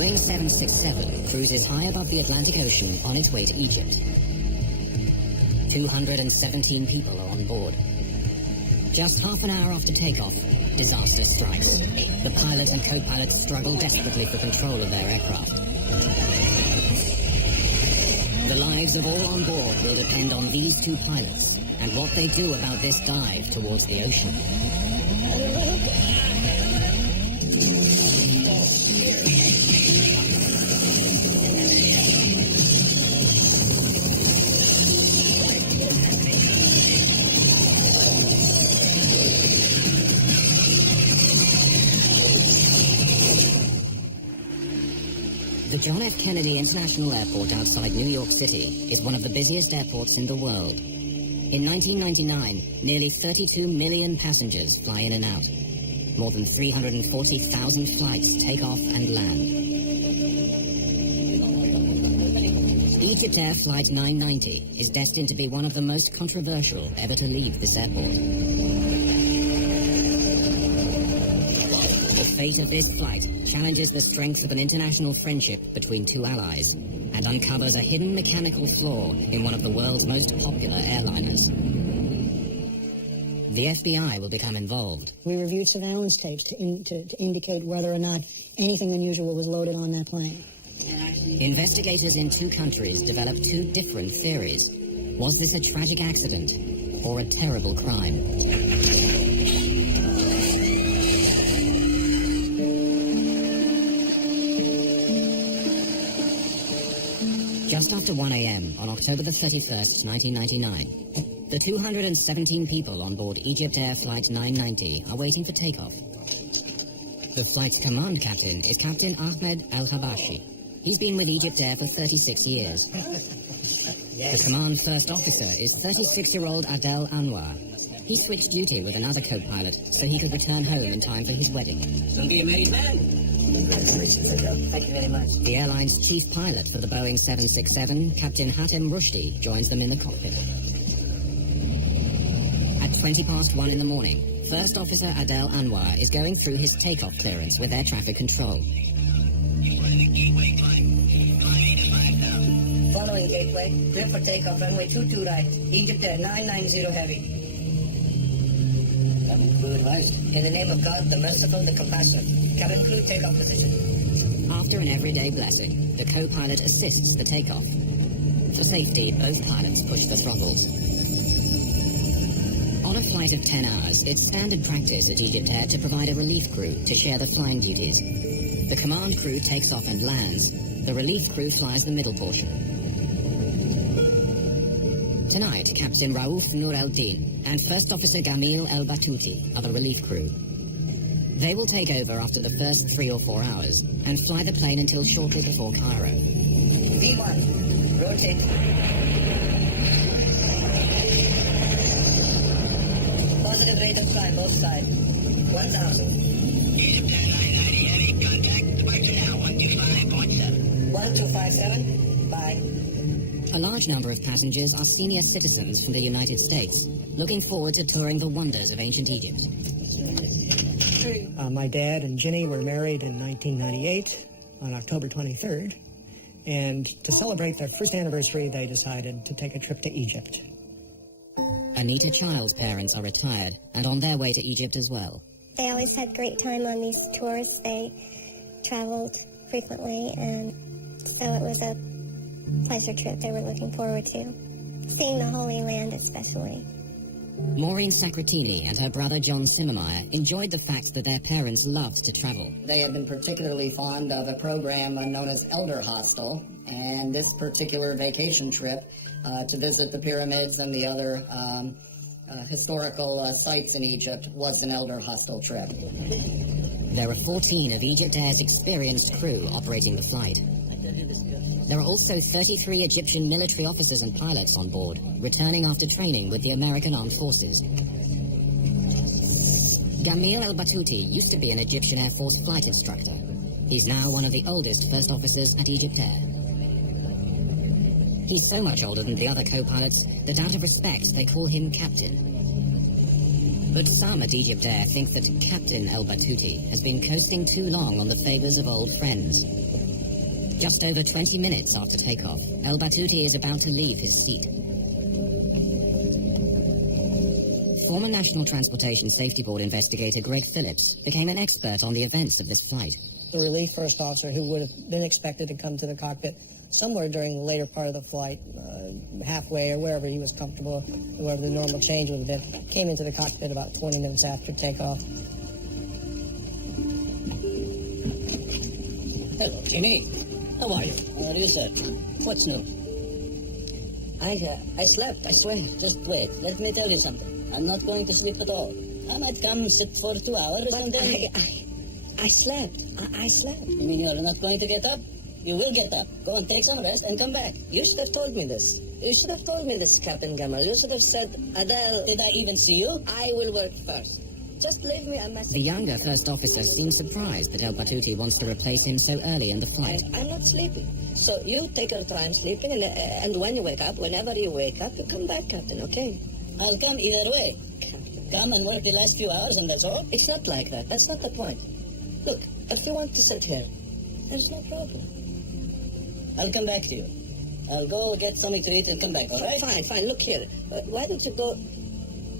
Boeing 767 cruises high above the Atlantic Ocean on its way to Egypt. 217 people are on board. Just half an hour after takeoff, disaster strikes. The pilot and co-pilot struggle desperately for control of their aircraft. The lives of all on board will depend on these two pilots and what they do about this dive towards the ocean. The John F. Kennedy International Airport outside New York City is one of the busiest airports in the world. In 1999, nearly 32 million passengers fly in and out. More than 340,000 flights take off and land. Egypt Air Flight 990 is destined to be one of the most controversial ever to leave this airport. The fate of this flight challenges the strength of an international friendship between two allies and uncovers a hidden mechanical flaw in one of the world's most popular airliners. The FBI will become involved. We reviewed surveillance tapes to indicate whether or not anything unusual was loaded on that plane. Investigators in two countries developed two different theories. Was this a tragic accident or a terrible crime? Just after 1 a.m. on October the 31st, 1999, the 217 people on board Egypt Air Flight 990 are waiting for takeoff. The flight's command captain is Captain Ahmed Al-Habashi. He's been with Egypt Air for 36 years. The command first officer is 36-year-old Adel Anwar. He switched duty with another co-pilot so he could return home in time for his wedding. Don't be a married man. Thank you very much. The airline's chief pilot for the Boeing 767, Captain Hatem Rushdie, joins them in the cockpit. At 1:20 in the morning, First Officer Adel Anwar is going through his takeoff clearance with air traffic control. Following gateway, clear for takeoff, runway 22 right, Egypt Air 990 heavy. In the name of God, the merciful, the compassionate. Cabin crew, takeoff position. After an everyday blessing, the co-pilot assists the takeoff. For safety, both pilots push the throttles. On a flight of 10 hours, it's standard practice at Egypt Air to provide a relief crew to share the flying duties. The command crew takes off and lands. The relief crew flies the middle portion. Tonight, Captain Raouf Nur el-Din and First Officer Gamil el-Batouti are the relief crew. They will take over after the first 3 or 4 hours and fly the plane until shortly before Cairo. V1, rotate. Positive rate of climb, both sides. 1,000. Egypt Air 990 heavy, contact, departure now, 125.7. 1257, bye. A large number of passengers are senior citizens from the United States, looking forward to touring the wonders of ancient Egypt. My dad and Ginny were married in 1998 on October 23rd, and to celebrate their first anniversary, they decided to take a trip to Egypt. Anita Child's parents are retired and on their way to Egypt as well. They always had great time on these tours. They traveled frequently, and so it was a pleasure trip they were looking forward to. Seeing the Holy Land especially. Maureen Sacratini and her brother John Simmermeyer enjoyed the fact that their parents loved to travel. They had been particularly fond of a program known as Elder Hostel, and this particular vacation trip to visit the pyramids and the other historical sites in Egypt was an Elder Hostel trip. There are 14 of Egypt Air's experienced crew operating the flight. There are also 33 Egyptian military officers and pilots on board, returning after training with the American Armed Forces. Gamil el-Batouti used to be an Egyptian Air Force flight instructor. He's now one of the oldest first officers at Egypt Air. He's so much older than the other co-pilots that out of respect they call him Captain. But some at Egypt Air think that Captain el-Batouti has been coasting too long on the favors of old friends. Just over 20 minutes after takeoff, El Battuti is about to leave his seat. Former National Transportation Safety Board investigator Greg Phillips became an expert on the events of this flight. The relief first officer, who would have been expected to come to the cockpit somewhere during the later part of the flight, halfway or wherever he was comfortable, wherever the normal change would have been, came into the cockpit about 20 minutes after takeoff. Hello, Jimmy. How are you? How are you, sir? What's new? I slept, I swear. Just wait. Let me tell you something. I'm not going to sleep at all. I might come sit for 2 hours and then... I slept. I slept. You mean you're not going to get up? You will get up. Go and take some rest and come back. You should have told me this. You should have told me this, Captain Gamal. You should have said, Adele... Did I even see you? I will work first. Just leave me a message. The younger first officer seems surprised that El Battuti wants to replace him so early in the flight. I'm not sleeping. So you take your time sleeping, and when you wake up, whenever you wake up, you come back, Captain, okay? I'll come either way. Come and work the last few hours and that's all. It's not like that. That's not the point. Look, if you want to sit here, there's no problem. I'll come back to you. I'll go get something to eat and come back, all right? Fine. Look here.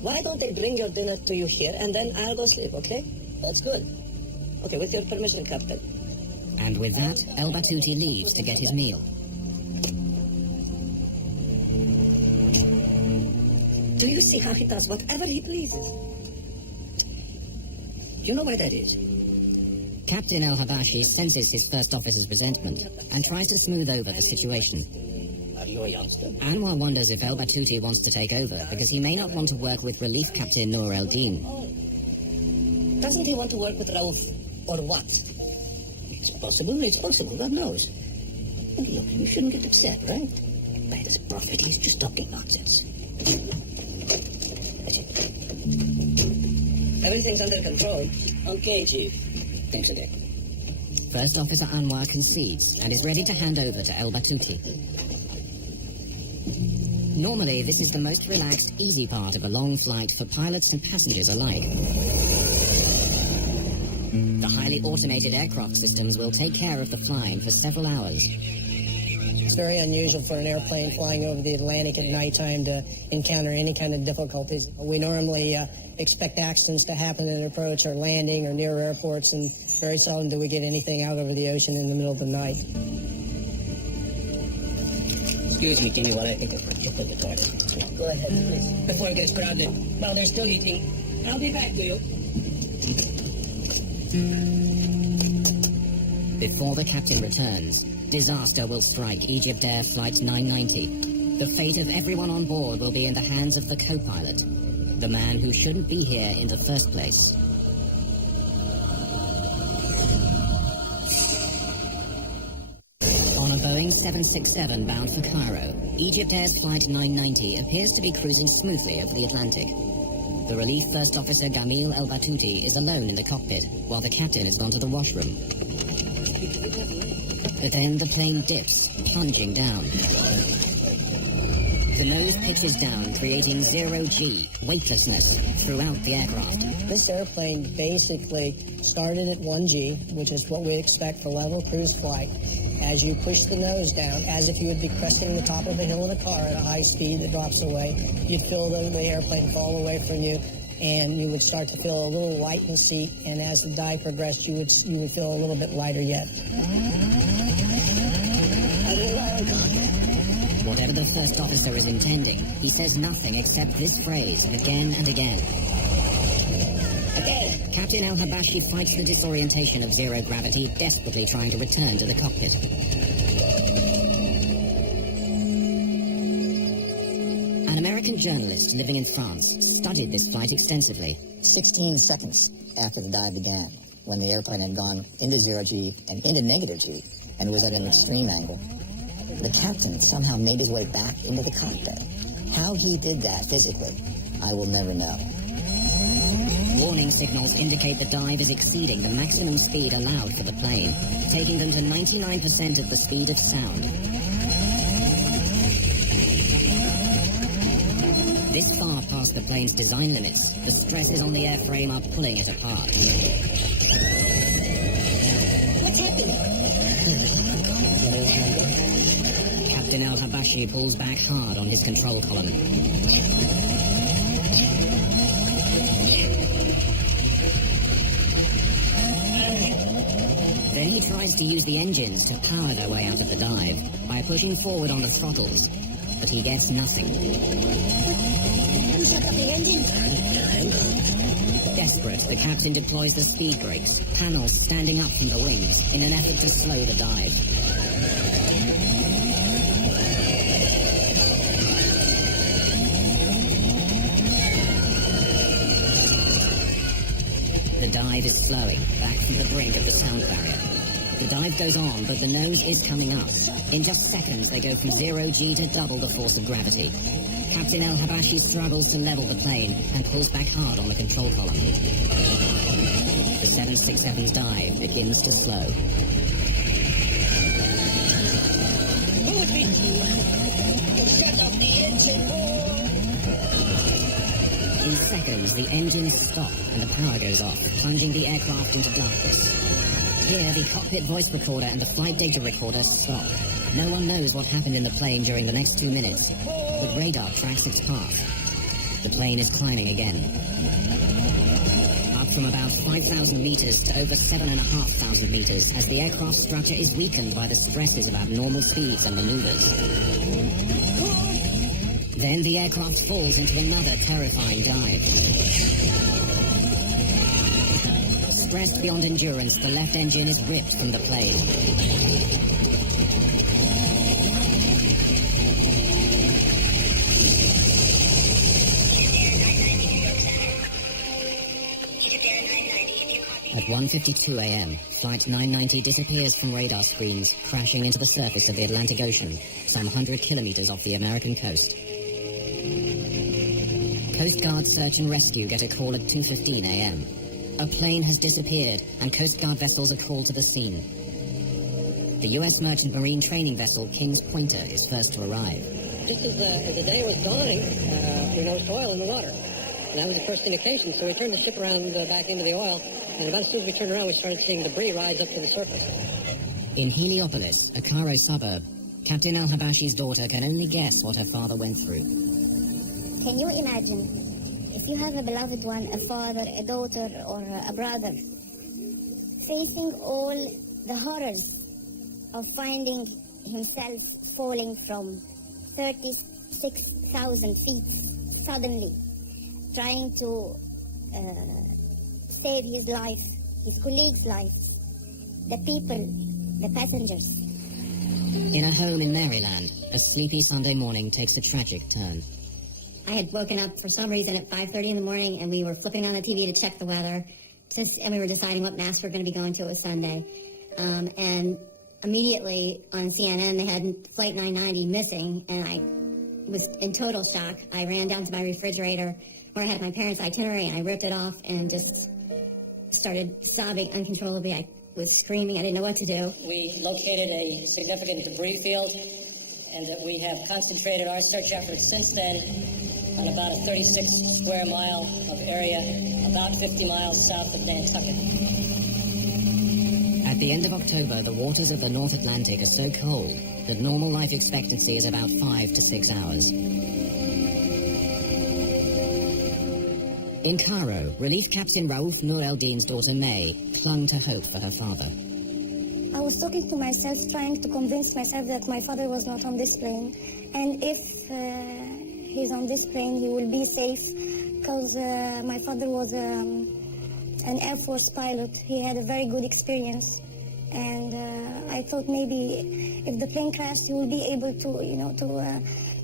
Why don't they bring your dinner to you here, and then I'll go sleep, okay? That's good. Okay, with your permission, Captain. And with that, El Battuti leaves to get his meal. Do you see how he does whatever he pleases? Do you know why that is? Captain El Habashi senses his first officer's resentment and tries to smooth over the situation. Are you a youngster? Anwar wonders if El Battuti wants to take over because he may not want to work with Relief Captain Noor El-Din. Doesn't he want to work with Rauf, or what? It's possible, God knows. Look, you shouldn't get upset, right? By this prophet, he's just talking nonsense. That's it. Everything's under control. Okay, Chief. Thanks again. First Officer Anwar concedes and is ready to hand over to El Battuti. Normally, this is the most relaxed, easy part of a long flight for pilots and passengers alike. The highly automated aircraft systems will take care of the flying for several hours. It's very unusual for an airplane flying over the Atlantic at nighttime to encounter any kind of difficulties. We normally expect accidents to happen at approach or landing or near airports, and very seldom do we get anything out over the ocean in the middle of the night. Excuse me, Jimmy, while I take a picture for the toilet. Go ahead, please. Before it gets crowded. While they're still eating, I'll be back to you. Before the captain returns, disaster will strike Egypt Air Flight 990. The fate of everyone on board will be in the hands of the co-pilot, the man who shouldn't be here in the first place. On a Boeing 767 bound for Cairo, Egypt Air's Flight 990 appears to be cruising smoothly over the Atlantic. The relief first officer Gamil El Battuti is alone in the cockpit, while the captain has gone to the washroom. But then the plane dips, plunging down. The nose pitches down, creating zero-G, weightlessness, throughout the aircraft. This airplane basically started at 1G, which is what we expect for level cruise flight. As you push the nose down, as if you would be cresting the top of a hill in a car at a high speed that drops away, you'd feel the airplane fall away from you, and you would start to feel a little light in the seat, and as the dive progressed, you would feel a little bit lighter yet. Whatever the first officer is intending, he says nothing except this phrase again and again. Again, Captain El Habashi fights the disorientation of zero gravity, desperately trying to return to the cockpit. An American journalist living in France studied this flight extensively. 16 seconds after the dive began, when the airplane had gone into zero G and into negative G, and was at an extreme angle, the captain somehow made his way back into the cockpit. How he did that physically, I will never know. Warning signals indicate the dive is exceeding the maximum speed allowed for the plane, taking them to 99% of the speed of sound. This far past the plane's design limits, the stresses on the airframe are pulling it apart. What's happening? Captain El-Habashi pulls back hard on his control column. Then he tries to use the engines to power their way out of the dive by pushing forward on the throttles, but he gets nothing. Desperate, the captain deploys the speed brakes, panels standing up from the wings in an effort to slow the dive. The dive is slowing, back from the brink of the sound barrier. The dive goes on, but the nose is coming up. In just seconds, they go from 0G to double the force of gravity. Captain El-Habashi struggles to level the plane and pulls back hard on the control column. The 767's dive begins to slow. In seconds, the engines stop and the power goes off, plunging the aircraft into darkness. Here, the cockpit voice recorder and the flight data recorder stop. No one knows what happened in the plane during the next 2 minutes, but radar tracks its path. The plane is climbing again. Up from about 5,000 meters to over 7,500 meters as the aircraft structure is weakened by the stresses of abnormal speeds and maneuvers. Then the aircraft falls into another terrifying dive. Stressed beyond endurance, the left engine is ripped from the plane. At 1:52 a.m., Flight 990 disappears from radar screens, crashing into the surface of the Atlantic Ocean, some 100 kilometers off the American coast. Coast Guard search and rescue get a call at 2:15 a.m. A plane has disappeared, and Coast Guard vessels are called to the scene. The U.S. merchant marine training vessel King's Pointer is first to arrive. Just as the day was dawning, we noticed oil in the water. And that was the first indication, so we turned the ship around back into the oil, and about as soon as we turned around, we started seeing debris rise up to the surface. In Heliopolis, a Cairo suburb, Captain El-Habashi's daughter can only guess what her father went through. Can you imagine if you have a beloved one, a father, a daughter, or a brother, facing all the horrors of finding himself falling from 36,000 feet suddenly, trying to save his life, his colleagues' lives, the people, the passengers. In a home in Maryland, a sleepy Sunday morning takes a tragic turn. I had woken up for some reason at 5:30 in the morning, and we were flipping on the TV to check the weather, and we were deciding what mass we were going to be going to. It was Sunday. And immediately on CNN, they had Flight 990 missing, and I was in total shock. I ran down to my refrigerator where I had my parents' itinerary, and I ripped it off and just started sobbing uncontrollably. I was screaming. I didn't know what to do. We located a significant debris field, and that we have concentrated our search efforts since then on about a 36 square mile of area, about 50 miles south of Nantucket. At the end of October, the waters of the North Atlantic are so cold that normal life expectancy is about 5 to 6 hours. In Cairo, Relief Captain Raouf Nur el-Din's daughter May clung to hope for her father. I was talking to myself, trying to convince myself that my father was not on this plane. And if he's on this plane, he will be safe, because my father was an Air Force pilot. He had a very good experience. And I thought maybe if the plane crashed, he will be able to,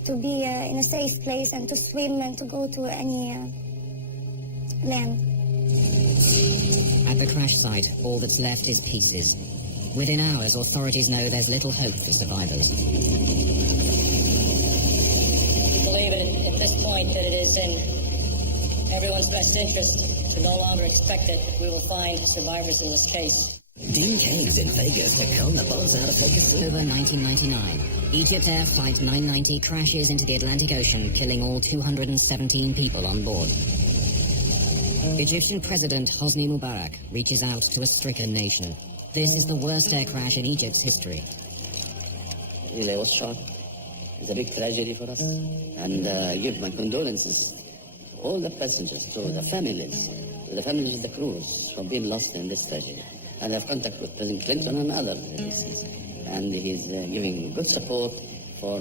to be in a safe place and to swim and to go to any land. At the crash site, all that's left is pieces. Within hours, authorities know there's little hope for survivors. We believe at this point that it is in everyone's best interest to no longer expect that we will find survivors in this case. Dean Cain's in Vegas to con the buzz out of Vegas. October 1999, Egypt Air Flight 990 crashes into the Atlantic Ocean, killing all 217 people on board. Egyptian President Hosni Mubarak reaches out to a stricken nation. This is the worst air crash in Egypt's history. Really, I was shocked. It's a big tragedy for us. And I give my condolences to all the passengers, to the families of the crews who have been lost in this tragedy. And I have contact with President Clinton and other agencies. And he's giving good support for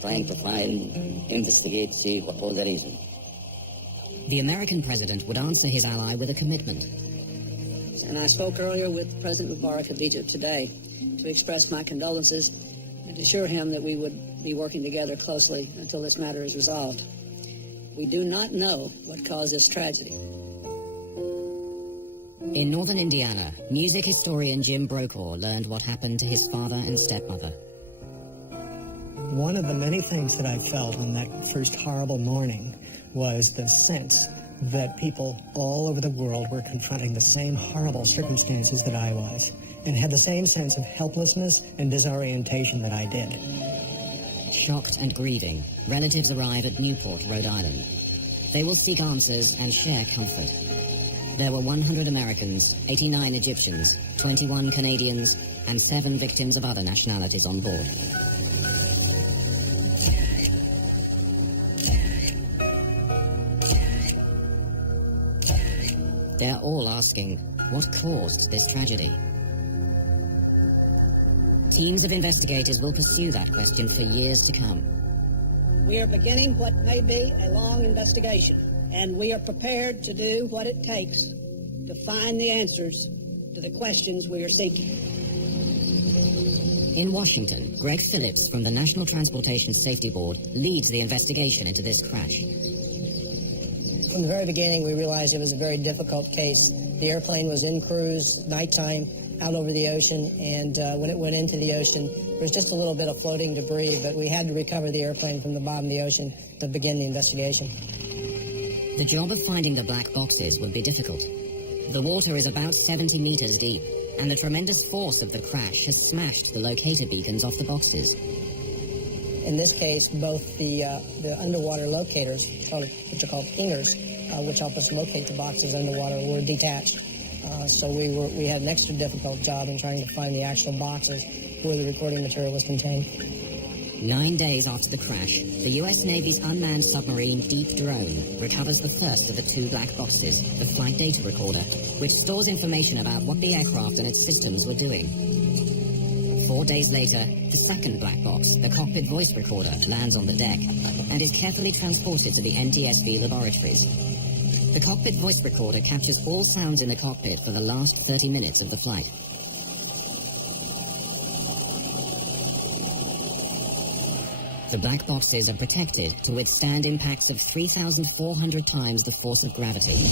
trying to find, investigate, see what was the reason. The American president would answer his ally with a commitment. And I spoke earlier with President Mubarak of Egypt today to express my condolences and to assure him that we would be working together closely until this matter is resolved. We do not know what caused this tragedy. In northern Indiana, music historian Jim Brokaw learned what happened to his father and stepmother. One of the many things that I felt on that first horrible morning was the sense that people all over the world were confronting the same horrible circumstances that I was, and had the same sense of helplessness and disorientation that I did. Shocked and grieving, relatives arrive at Newport, Rhode Island. They will seek answers and share comfort. There were 100 Americans, 89 Egyptians, 21 Canadians, and 7 victims of other nationalities on board. They're all asking, what caused this tragedy? Teams of investigators will pursue that question for years to come. We are beginning what may be a long investigation, and we are prepared to do what it takes to find the answers to the questions we are seeking. In Washington, Greg Phillips from the National Transportation Safety Board leads the investigation into this crash. From the very beginning, we realized it was a very difficult case. The airplane was in cruise, nighttime, out over the ocean, and when it went into the ocean, there was just a little bit of floating debris, but we had to recover the airplane from the bottom of the ocean to begin the investigation. The job of finding the black boxes would be difficult. The water is about 70 meters deep, and the tremendous force of the crash has smashed the locator beacons off the boxes. In this case, both the underwater locators, which are called pingers, which help us locate the boxes underwater, were detached. So we had an extra difficult job in trying to find the actual boxes where the recording material was contained. 9 days after the crash, the U.S. Navy's unmanned submarine Deep Drone recovers the first of the 2 black boxes, the flight data recorder, which stores information about what the aircraft and its systems were doing. 4 days later, the second black box, the cockpit voice recorder, lands on the deck and is carefully transported to the NTSB laboratories. The cockpit voice recorder captures all sounds in the cockpit for the last 30 minutes of the flight. The black boxes are protected to withstand impacts of 3,400 times the force of gravity.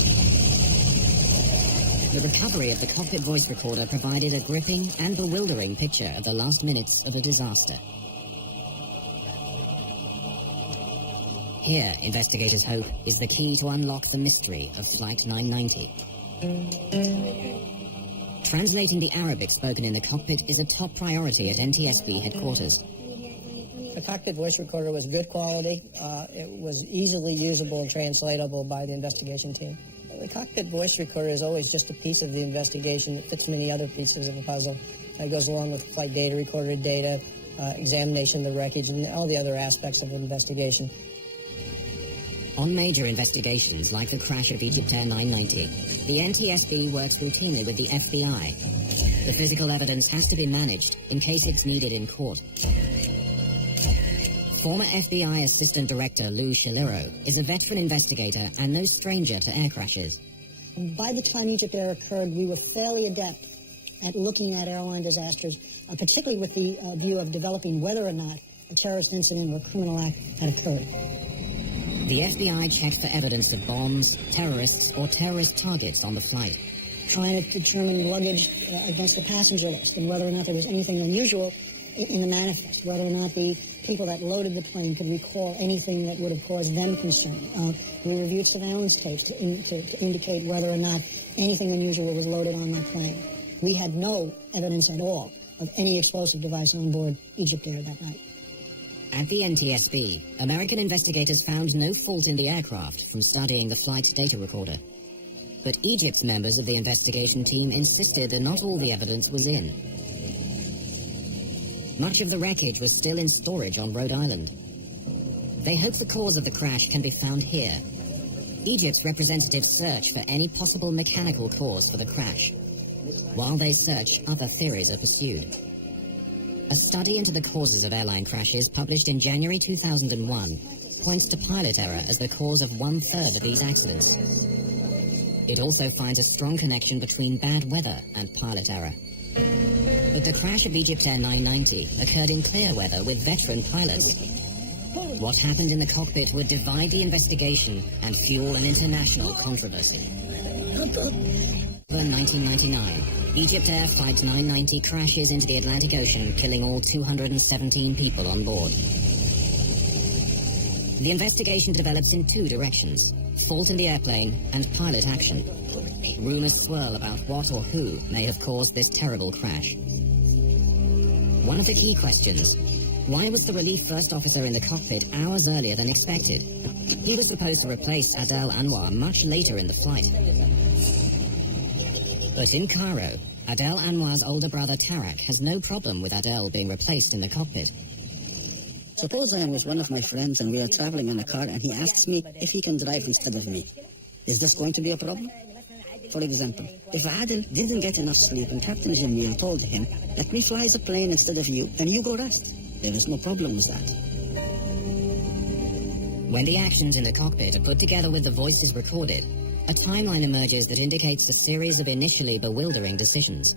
The recovery of the cockpit voice recorder provided a gripping and bewildering picture of the last minutes of a disaster. Here, investigators hope, is the key to unlock the mystery of Flight 990. Translating the Arabic spoken in the cockpit is a top priority at NTSB headquarters. The cockpit voice recorder was good quality. It was easily usable and translatable by the investigation team. The cockpit voice recorder is always just a piece of the investigation that fits many other pieces of the puzzle. It goes along with flight data, recorded data, examination of the wreckage, and all the other aspects of the investigation. On major investigations like the crash of Egypt Air 990, the NTSB works routinely with the FBI. The physical evidence has to be managed in case it's needed in court. Former FBI Assistant Director Lou Shaliro is a veteran investigator and no stranger to air crashes. By the time Egypt Air occurred, we were fairly adept at looking at airline disasters, particularly with the view of developing whether or not a terrorist incident or a criminal act had occurred. The FBI checked for evidence of bombs, terrorists, or terrorist targets on the flight. Trying to determine luggage against the passenger list and whether or not there was anything unusual in the manifest, whether or not the people that loaded the plane could recall anything that would have caused them concern. We reviewed surveillance tapes to indicate whether or not anything unusual was loaded on that plane. We had no evidence at all of any explosive device on board Egypt Air that night. At the NTSB, American investigators found no fault in the aircraft from studying the flight data recorder. But Egypt's members of the investigation team insisted that not all the evidence was in. Much of the wreckage was still in storage on Rhode Island. They hope the cause of the crash can be found here. Egypt's representatives search for any possible mechanical cause for the crash. While they search, other theories are pursued. A study into the causes of airline crashes published in January 2001 points to pilot error as the cause of 1/3 of these accidents. It also finds a strong connection between bad weather and pilot error. But the crash of Egypt Air 990 occurred in clear weather with veteran pilots. What happened in the cockpit would divide the investigation and fuel an international controversy. In 1999, Egypt Air Flight 990 crashes into the Atlantic Ocean, killing all 217 people on board. The investigation develops in two directions: fault in the airplane and pilot action. Rumors swirl about what or who may have caused this terrible crash. One of the key questions: why was the relief first officer in the cockpit hours earlier than expected? He was supposed to replace Adel Anwar much later in the flight. But in Cairo, Adel Anwar's older brother Tarak has no problem with Adel being replaced in the cockpit. Suppose I am with one of my friends and we are traveling in a car and he asks me if he can drive instead of me. Is this going to be a problem? For example, if Adel didn't get enough sleep and Captain Jamil told him, "Let me fly the plane instead of you and you go rest," there is no problem with that. When the actions in the cockpit are put together with the voices recorded, a timeline emerges that indicates a series of initially bewildering decisions.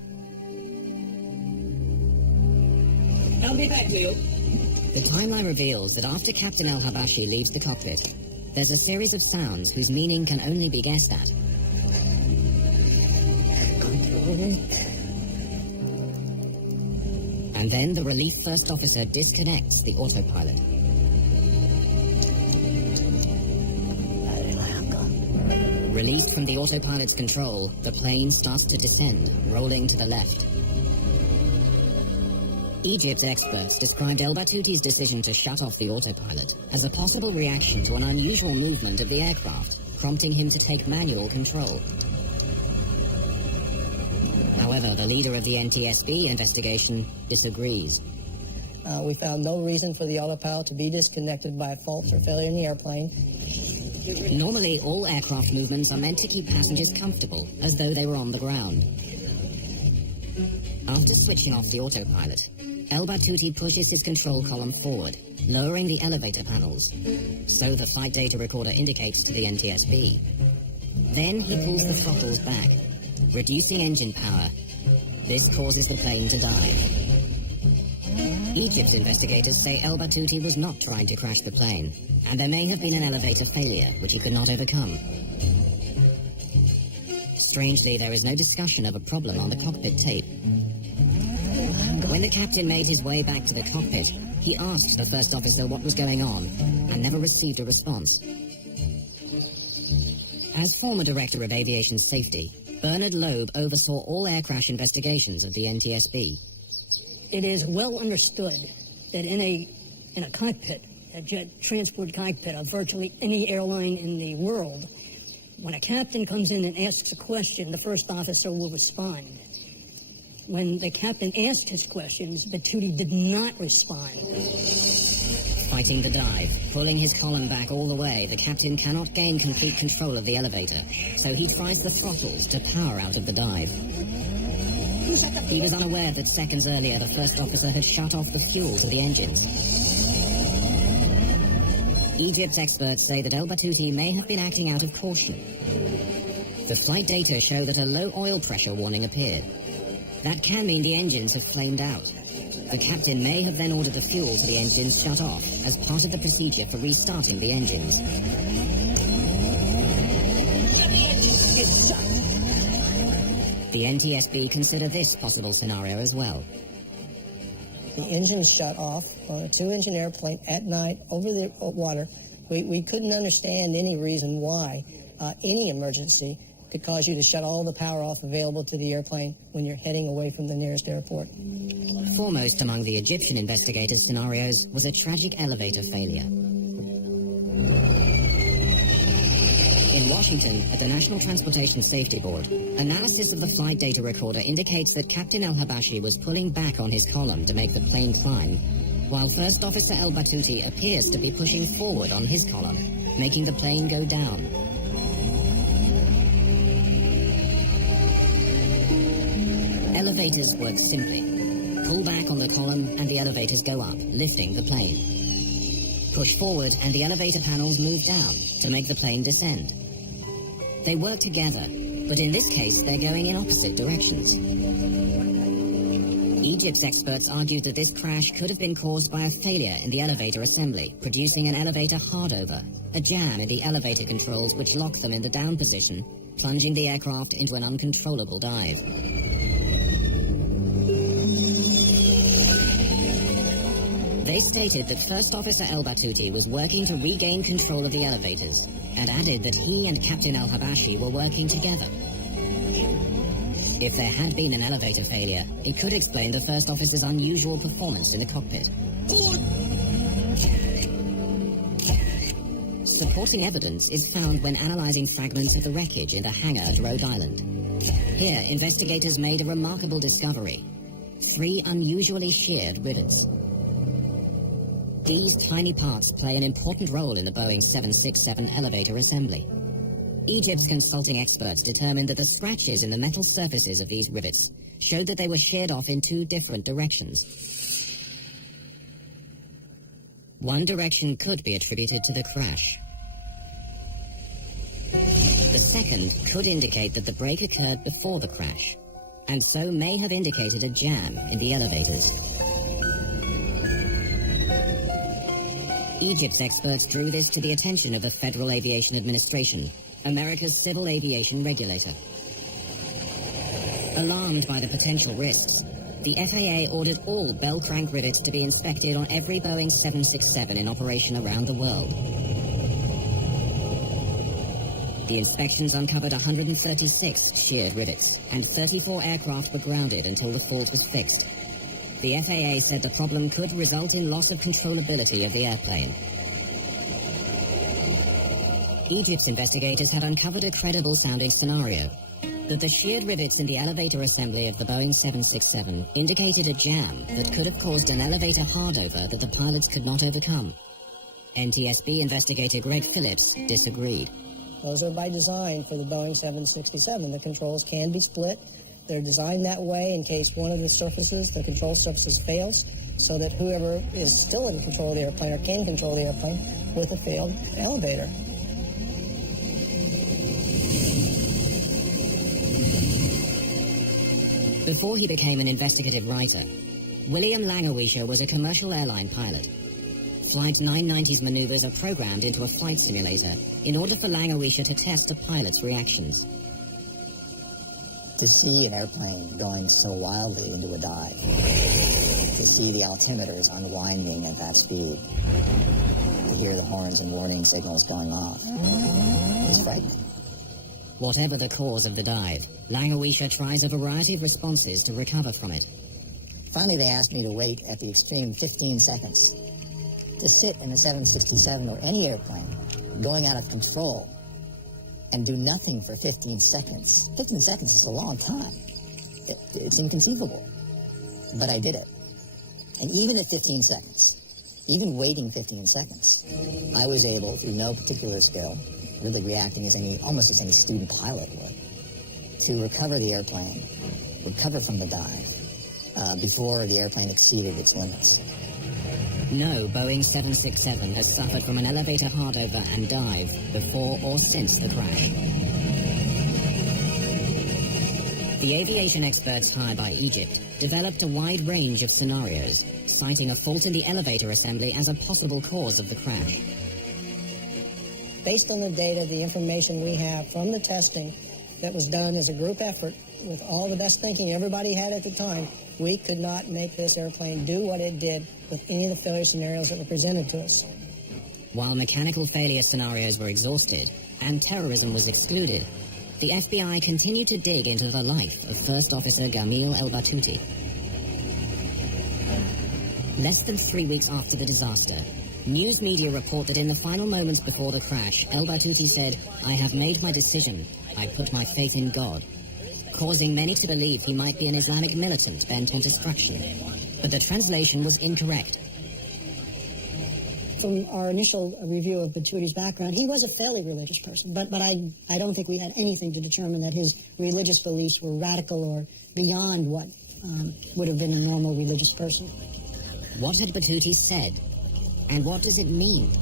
I'll be back to you. The timeline reveals that after Captain El-Habashi leaves the cockpit, there's a series of sounds whose meaning can only be guessed at. And then the relief first officer disconnects the autopilot. Released from the autopilot's control, the plane starts to descend, rolling to the left. Egypt's experts described El Batuti's decision to shut off the autopilot as a possible reaction to an unusual movement of the aircraft, prompting him to take manual control. However, the leader of the NTSB investigation disagrees. We found no reason for the autopilot to be disconnected by a fault or failure in the airplane. Normally, all aircraft movements are meant to keep passengers comfortable, as though they were on the ground. After switching off the autopilot, El Batuti pushes his control column forward, lowering the elevator panels. So the flight data recorder indicates to the NTSB. Then he pulls the throttles back, reducing engine power. This causes the plane to dive. Egypt's investigators say El Batuti was not trying to crash the plane, and there may have been an elevator failure which he could not overcome. Strangely, there is no discussion of a problem on the cockpit tape. When the captain made his way back to the cockpit, he asked the first officer what was going on and never received a response. As former director of aviation safety, Bernard Loeb oversaw all air crash investigations of the NTSB. It is well understood that in a cockpit, a jet transport cockpit of virtually any airline in the world, when a captain comes in and asks a question, the first officer will respond. When the captain asked his questions, Batuti did not respond. Fighting the dive, pulling his column back all the way, the captain cannot gain complete control of the elevator, so he tries the throttles to power out of the dive. He was unaware that seconds earlier the first officer had shut off the fuel to the engines. Egypt's experts say that El Batuti may have been acting out of caution. The flight data show that a low oil pressure warning appeared. That can mean the engines have flamed out. The captain may have then ordered the fuel to the engines shut off as part of the procedure for restarting the engines. The NTSB consider this possible scenario as well. The engines shut off on a two-engine airplane at night over the water. We couldn't understand any reason why any emergency could cause you to shut all the power off available to the airplane when you're heading away from the nearest airport. Foremost among the Egyptian investigators' scenarios was a tragic elevator failure. In In Washington, at the National Transportation Safety Board, analysis of the flight data recorder indicates that Captain El-Habashi was pulling back on his column to make the plane climb, while First Officer El-Batouti appears to be pushing forward on his column, making the plane go down. Elevators work simply. Pull back on the column and the elevators go up, lifting the plane. Push forward and the elevator panels move down to make the plane descend. They work together, but in this case they're going in opposite directions. Egypt's experts argued that this crash could have been caused by a failure in the elevator assembly, producing an elevator hardover, a jam in the elevator controls which lock them in the down position, plunging the aircraft into an uncontrollable dive. They stated that First Officer El-Batouti was working to regain control of the elevators, and added that he and Captain El-Habashi were working together. If there had been an elevator failure, it could explain the First Officer's unusual performance in the cockpit. Supporting evidence is found when analyzing fragments of the wreckage in the hangar at Rhode Island. Here, investigators made a remarkable discovery: 3 unusually sheared rivets. These tiny parts play an important role in the Boeing 767 elevator assembly. Egypt's consulting experts determined that the scratches in the metal surfaces of these rivets showed that they were sheared off in 2 different directions. One direction could be attributed to the crash. The second could indicate that the break occurred before the crash, and so may have indicated a jam in the elevators. Egypt's experts drew this to the attention of the Federal Aviation Administration, America's civil aviation regulator. Alarmed by the potential risks, the FAA ordered all bell crank rivets to be inspected on every Boeing 767 in operation around the world. The inspections uncovered 136 sheared rivets, and 34 aircraft were grounded until the fault was fixed. The FAA said the problem could result in loss of controllability of the airplane. Egypt's investigators had uncovered a credible-sounding scenario, that the sheared rivets in the elevator assembly of the Boeing 767 indicated a jam that could have caused an elevator hardover that the pilots could not overcome. NTSB investigator Greg Phillips disagreed. Those are by design for the Boeing 767. The controls can be split. They're designed that way in case one of the surfaces, the control surfaces, fails, so that whoever is still in control of the airplane or can control the airplane with a failed elevator. Before he became an investigative writer, William Langewiescher was a commercial airline pilot. Flight 990's maneuvers are programmed into a flight simulator in order for Langewiescher to test a pilot's reactions. To see an airplane going so wildly into a dive, to see the altimeters unwinding at that speed, to hear the horns and warning signals going off, is frightening. Whatever the cause of the dive, Langewiescher tries a variety of responses to recover from it. Finally, they asked me to wait at the extreme 15 seconds. To sit in a 767 or any airplane going out of control and do nothing for 15 seconds. 15 seconds is a long time. It's inconceivable. But I did it. And even at 15 seconds, even waiting 15 seconds, I was able, through no particular skill, really reacting almost as any student pilot would, to recover the airplane, recover from the dive, before the airplane exceeded its limits. No Boeing 767 has suffered from an elevator hardover and dive before or since the crash. The aviation experts hired by Egypt developed a wide range of scenarios, citing a fault in the elevator assembly as a possible cause of the crash. Based on the data, the information we have from the testing that was done as a group effort with all the best thinking everybody had at the time, we could not make this airplane do what it did with any of the failure scenarios that were presented to us. While mechanical failure scenarios were exhausted and terrorism was excluded, the FBI continued to dig into the life of First Officer Gamil El-Batouti. Less than 3 weeks after the disaster, News media report that in the final moments before the crash, El-Batouti said, "I have made my decision. I put my faith in God," causing many to believe he might be an Islamic militant bent on destruction. But the translation was incorrect. From our initial review of Batouti's background, he was a fairly religious person, but I don't think we had anything to determine that his religious beliefs were radical or beyond what would have been a normal religious person. What had Batouti said? And what does it mean?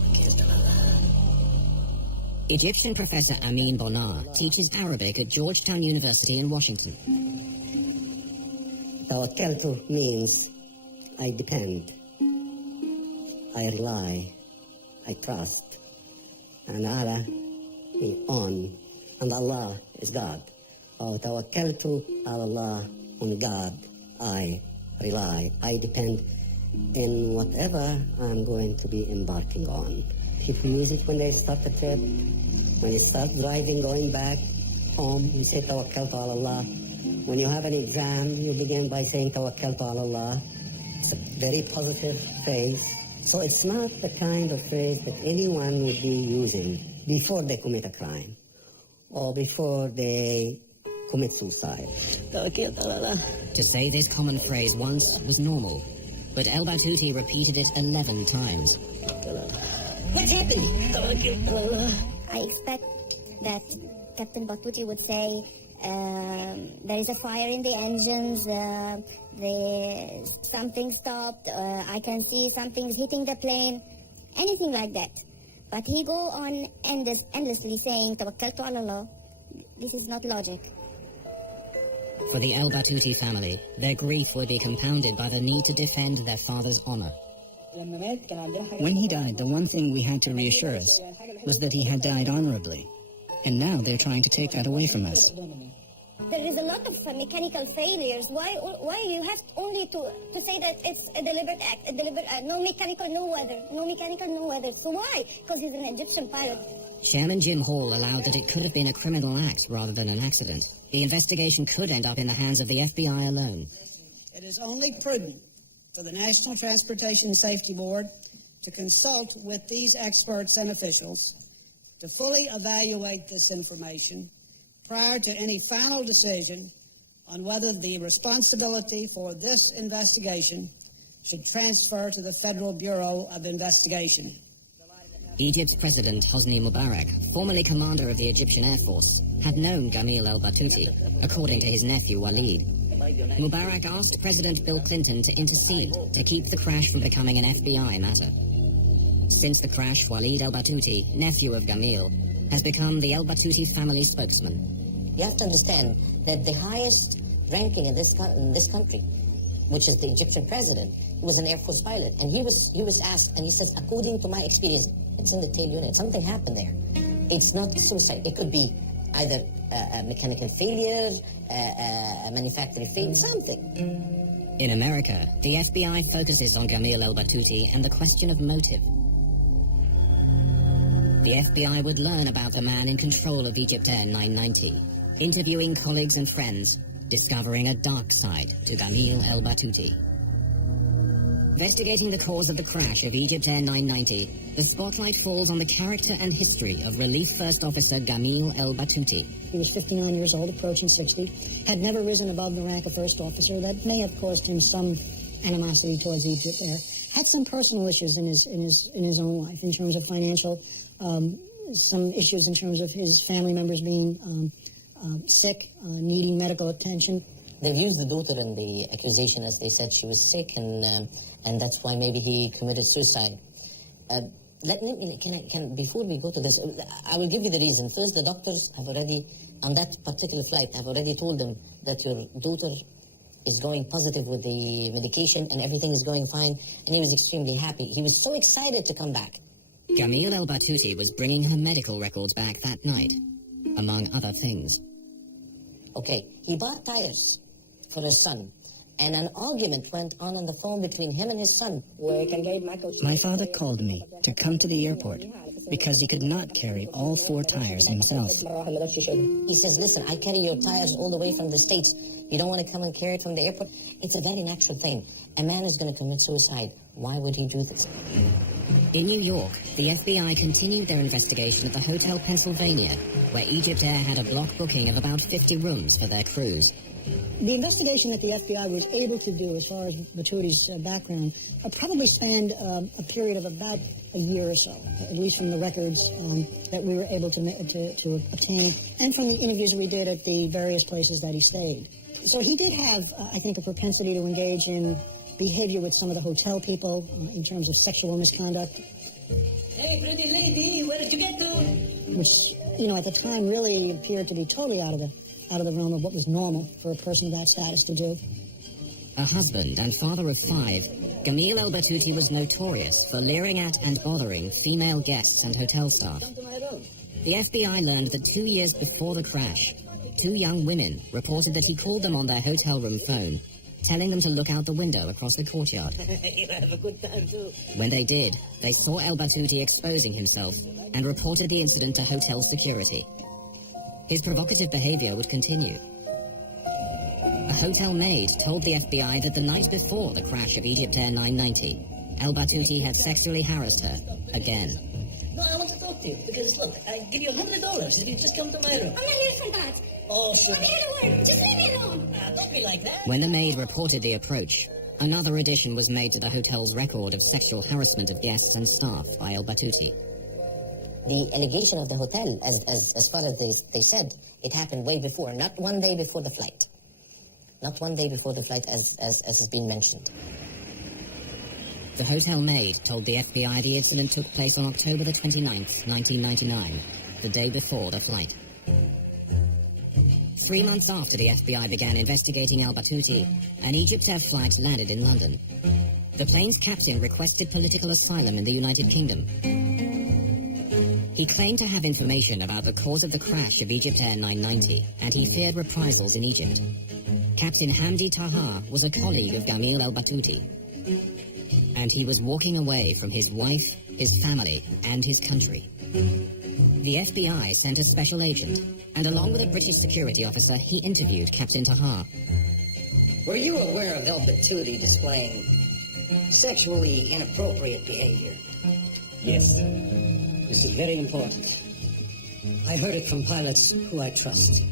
Egyptian professor Amin Bonar teaches Arabic at Georgetown University in Washington. Tawakkaltu means I depend, I rely, I trust, and ala is on, and Allah is God. Tawakkaltu ala Allah, on God I rely, I depend in whatever I'm going to be embarking on. People use it when they start a trip, when you start driving, going back home, you say Tawakkaltu ala Allah. When you have an exam, you begin by saying Tawakkaltu ala Allah. It's a very positive phrase. So it's not the kind of phrase that anyone would be using before they commit a crime or before they commit suicide. To say this common phrase once was normal, but El-Batouti repeated it 11 times. What's happening? I expect that Captain Batouti would say, there is a fire in the engines, something stopped, I can see something's hitting the plane, anything like that. But he go on endlessly saying, Tawakkaltu ala Allah. This is not logic. For the El-Batouti family, their grief would be compounded by the need to defend their father's honor. When he died, the one thing we had to reassure us was that he had died honorably. And now they're trying to take that away from us. There is a lot of mechanical failures. Why you have only to say that it's a deliberate act, no mechanical, no weather. So why? Because he's an Egyptian pilot. Chairman Jim Hall allowed that it could have been a criminal act rather than an accident. The investigation could end up in the hands of the FBI alone. It is only prudent for the National Transportation Safety Board to consult with these experts and officials to fully evaluate this information prior to any final decision on whether the responsibility for this investigation should transfer to the Federal Bureau of Investigation. Egypt's President Hosni Mubarak, formerly commander of the Egyptian Air Force, had known Gamil El-Batouti, according to his nephew Walid. Mubarak asked President Bill Clinton to intercede to keep the crash from becoming an FBI matter. Since the crash, Walid El-Batouti, nephew of Gamil, has become the El-Batouti family spokesman. You have to understand that the highest ranking in this country, which is the Egyptian president, was an Air Force pilot, and he was asked, and he says, according to my experience, it's in the tail unit. Something happened there. It's not suicide. It could be either a mechanical failure, a manufacturing failure, something. In America, the FBI focuses on Gamil El-Batouti and the question of motive. The FBI would learn about the man in control of Egypt Air 990, interviewing colleagues and friends, discovering a dark side to Gamil El-Batouti. Investigating the cause of the crash of Egypt Air 990, the spotlight falls on the character and history of Relief First Officer Gamil El-Batouti. He was 59 years old, approaching 60, had never risen above the rank of first officer. That may have caused him some animosity towards Egypt Air. Had some personal issues in his own life, in terms of financial, some issues in terms of his family members being sick, needing medical attention. They've used the daughter in the accusation as they said she was sick, and that's why maybe he committed suicide. Before we go to this, I will give you the reason. First, the doctors have already, on that particular flight, have already told them that your daughter is going positive with the medication and everything is going fine, and he was extremely happy. He was so excited to come back. Gamil El-Batouti was bringing her medical records back that night, among other things. Okay, he bought tires for his son, and an argument went on the phone between him and his son. My father called me to come to the airport because he could not carry all 4 tires himself. He says, listen, I carry your tires all the way from the States. You don't want to come and carry it from the airport? It's a very natural thing. A man is going to commit suicide. Why would he do this? In New York, the FBI continued their investigation at the Hotel Pennsylvania, where Egypt Air had a block booking of about 50 rooms for their crews. The investigation that the FBI was able to do as far as Batuti's background probably spanned a period of about a year or so, at least from the records that we were able to obtain and from the interviews we did at the various places that he stayed. So he did have, I think, a propensity to engage in behavior with some of the hotel people in terms of sexual misconduct. Hey, pretty lady, where did you get to? Which, you know, at the time really appeared to be totally out of the realm of what was normal for a person of that status to do. A husband and father of 5, Gamil El-Batouti was notorious for leering at and bothering female guests and hotel staff. The FBI learned that 2 years before the crash, 2 young women reported that he called them on their hotel room phone, telling them to look out the window across the courtyard. You have a good time, too. When they did, they saw El-Batouti exposing himself and reported the incident to hotel security. His provocative behavior would continue. A hotel maid told the FBI that the night before the crash of Egypt Air 990, El-Batouti had sexually harassed her again. No, I want to talk to you, because, look, I give you $100 if you just come to my room. I'm not here for that. Oh, sure. I'm here to work. Just leave me alone. Don't be like that. When the maid reported the approach, another addition was made to the hotel's record of sexual harassment of guests and staff by El-Batouti. The allegation of the hotel, as far as they said, it happened way before, not one day before the flight. Not one day before the flight, as has been mentioned. The hotel maid told the FBI the incident took place on October the 29th, 1999, the day before the flight. 3 months after the FBI began investigating El-Batouti, an Egypt Air flight landed in London. The plane's captain requested political asylum in the United Kingdom. He claimed to have information about the cause of the crash of Egypt Air 990, and he feared reprisals in Egypt. Captain Hamdi Taha was a colleague of Gamil El-Batouti, and he was walking away from his wife, his family, and his country. The FBI sent a special agent, and along with a British security officer, he interviewed Captain Taha. Were you aware of El-Batouti displaying sexually inappropriate behavior? Yes. This is very important. I heard it from pilots who I trust.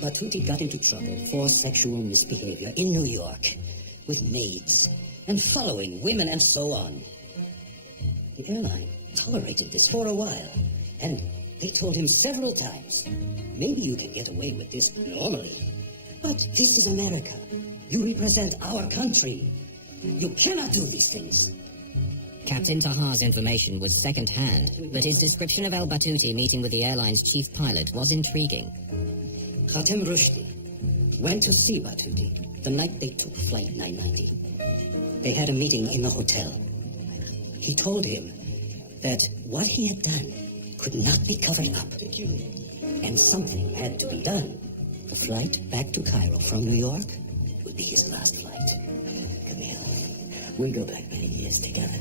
Batouti got into trouble for sexual misbehavior in New York with maids and following women and so on. The airline tolerated this for a while, and they told him several times, maybe you can get away with this normally, but this is America. You represent our country. You cannot do these things. Captain Taha's information was second-hand, but his description of El-Batouti meeting with the airline's chief pilot was intriguing. Khatem Rushdie went to see Batouti the night they took Flight 990. They had a meeting in the hotel. He told him that what he had done could not be covered up, and something had to be done. The flight back to Cairo from New York would be his last flight. Camille, we'll go back many years together,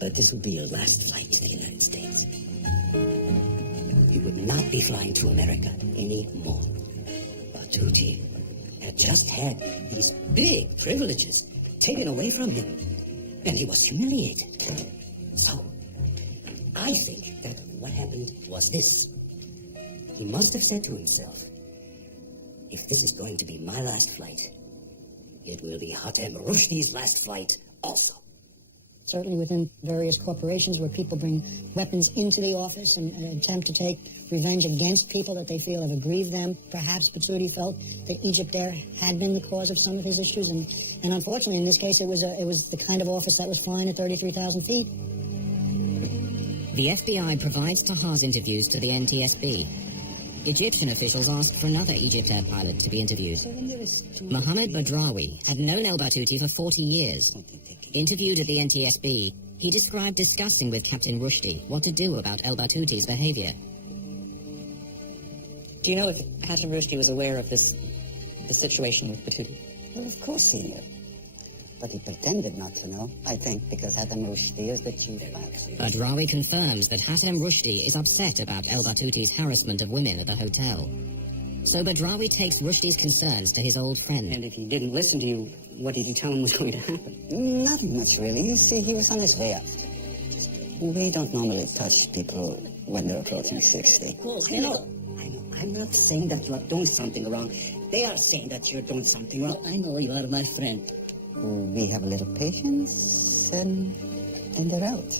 but this will be your last flight to the United States. You would not be flying to America anymore. Batouti had just had these big privileges taken away from him, and he was humiliated. So, I think that what happened was this. He must have said to himself, if this is going to be my last flight, it will be Khatem Rushdie's last flight also. Certainly within various corporations where people bring weapons into the office and attempt to take revenge against people that they feel have aggrieved them. Perhaps Batouti felt that Egypt Air had been the cause of some of his issues, and unfortunately in this case it was the kind of office that was flying at 33,000 feet. The FBI provides Taha's interviews to the NTSB. Egyptian officials asked for another Egypt Air pilot to be interviewed. Mohammed Badrawi had known El-Batouti for 40 years. Interviewed at the NTSB, he described discussing with Captain Rushdie what to do about El-Batouti's behavior. Do you know if Khatem Rushdie was aware of the situation with Batouti? Well, of course he knew. But he pretended not to know, I think, because Khatem Rushdie is the chief pilot. Badrawi confirms that Khatem Rushdie is upset about El-Batouti's harassment of women at the hotel. So Badrawi takes Rushdie's concerns to his old friend. And if he didn't listen to you, what did you tell him was going to happen? Nothing much, really. You see, he was on his way up. We don't normally touch people when they're approaching 60. I know. I'm not saying that you are doing something wrong. They are saying that you're doing something wrong. I know you are my friend. We have a little patience, and they're out.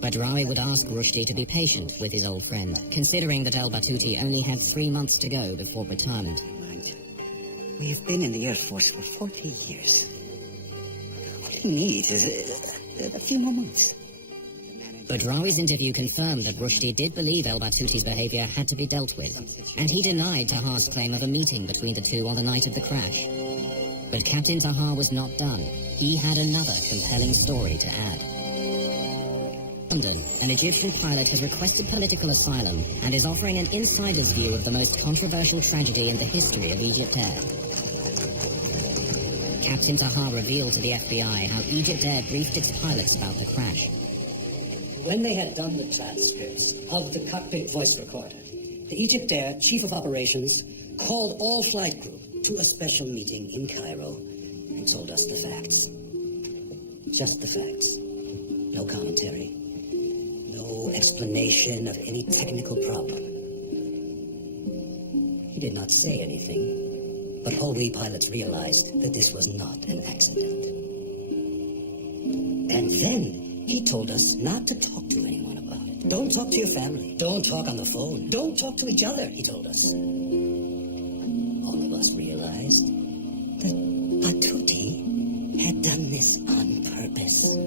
Badrawi would ask Rushdie to be patient with his old friend, considering that El Battuti only had 3 months to go before retirement. We have been in the Air Force for 40 years. What we need is a few more months. Badrawi's interview confirmed that Rushdie did believe El Battuti's behavior had to be dealt with, and he denied Tahar's claim of a meeting between the two on the night of the crash. But Captain Tahar was not done. He had another compelling story to add. London, an Egyptian pilot has requested political asylum and is offering an insider's view of the most controversial tragedy in the history of Egypt Air. Captain Tahar revealed to the FBI how Egypt Air briefed its pilots about the crash. When they had done the transcripts of the cockpit voice recorder, the Egypt Air Chief of Operations called all flight crew to a special meeting in Cairo and told us the facts. Just the facts. No commentary. No explanation of any technical problem. He did not say anything, but all we pilots realized that this was not an accident. And then he told us not to talk to anyone about it. Don't talk to your family. Don't talk on the phone. Don't talk to each other, he told us. All of us realized that Battuti had done this on purpose.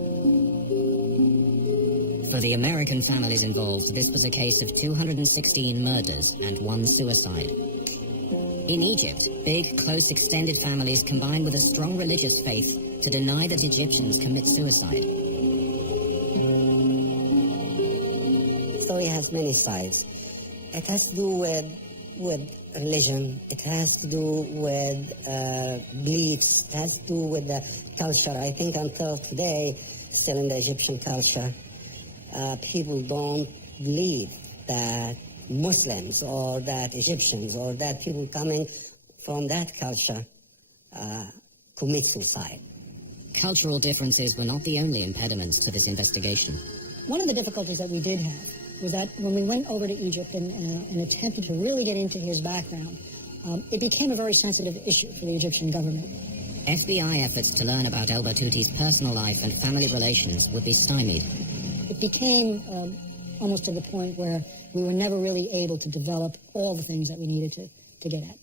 For the American families involved, this was a case of 216 murders and 1 suicide. In Egypt, big, close, extended families combine with a strong religious faith to deny that Egyptians commit suicide. The story has many sides. It has to do with religion. It has to do with beliefs. It has to do with the culture. I think until today, still in the Egyptian culture, people don't believe that Muslims or that Egyptians or that people coming from that culture commit suicide. Cultural differences were not the only impediments to this investigation. One of the difficulties that we did have was that when we went over to Egypt and attempted to really get into his background, it became a very sensitive issue for the Egyptian government. FBI efforts to learn about El Battuti's personal life and family relations would be stymied. It became almost to the point where we were never really able to develop all the things that we needed to get at.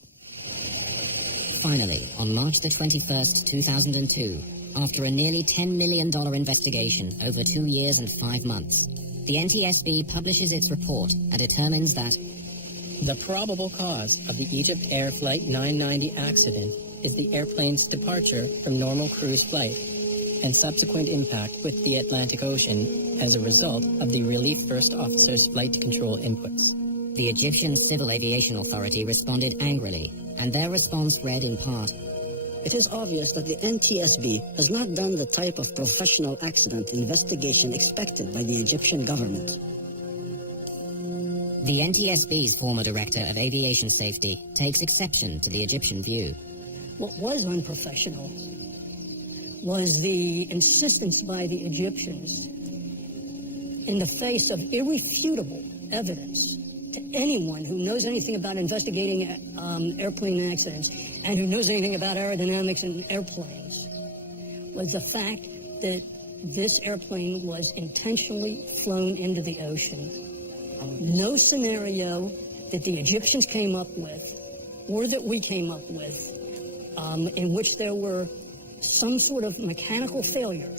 Finally, on March the 21st, 2002, after a nearly $10 million investigation over 2 years and 5 months, the NTSB publishes its report and determines that the probable cause of the Egypt Air Flight 990 accident is the airplane's departure from normal cruise flight and subsequent impact with the Atlantic Ocean as a result of the Relief First Officer's flight control inputs. The Egyptian Civil Aviation Authority responded angrily, and their response read in part, "It is obvious that the NTSB has not done the type of professional accident investigation expected by the Egyptian government." The NTSB's former Director of Aviation Safety takes exception to the Egyptian view. What was unprofessional was the insistence by the Egyptians, in the face of irrefutable evidence to anyone who knows anything about investigating airplane accidents and who knows anything about aerodynamics in airplanes, was the fact that this airplane was intentionally flown into the ocean. No scenario that the Egyptians came up with or that we came up with in which there were some sort of mechanical failure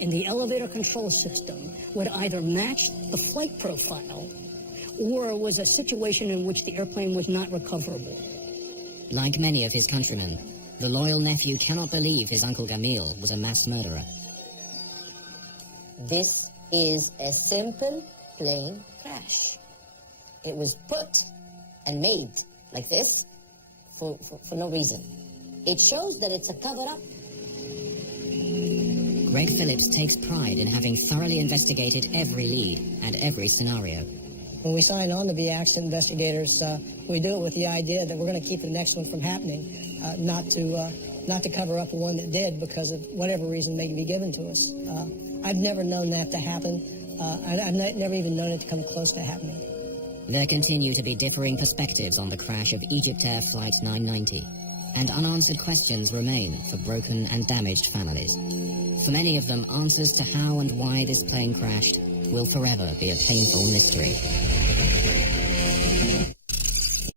in the elevator control system would either match the flight profile or was a situation in which the airplane was not recoverable. Like many of his countrymen, the loyal nephew cannot believe his uncle Gamil was a mass murderer. This is a simple, plain crash. It was put and made like this for no reason. It shows that it's a cover-up. Greg Phillips takes pride in having thoroughly investigated every lead and every scenario. When we sign on to be accident investigators, we do it with the idea that we're going to keep the next one from happening, not to cover up one that did because of whatever reason may be given to us. I've never known that to happen. I've never even known it to come close to happening. There continue to be differing perspectives on the crash of Egypt Air Flight 990, and unanswered questions remain for broken and damaged families. For many of them, answers to how and why this plane crashed will forever be a painful mystery.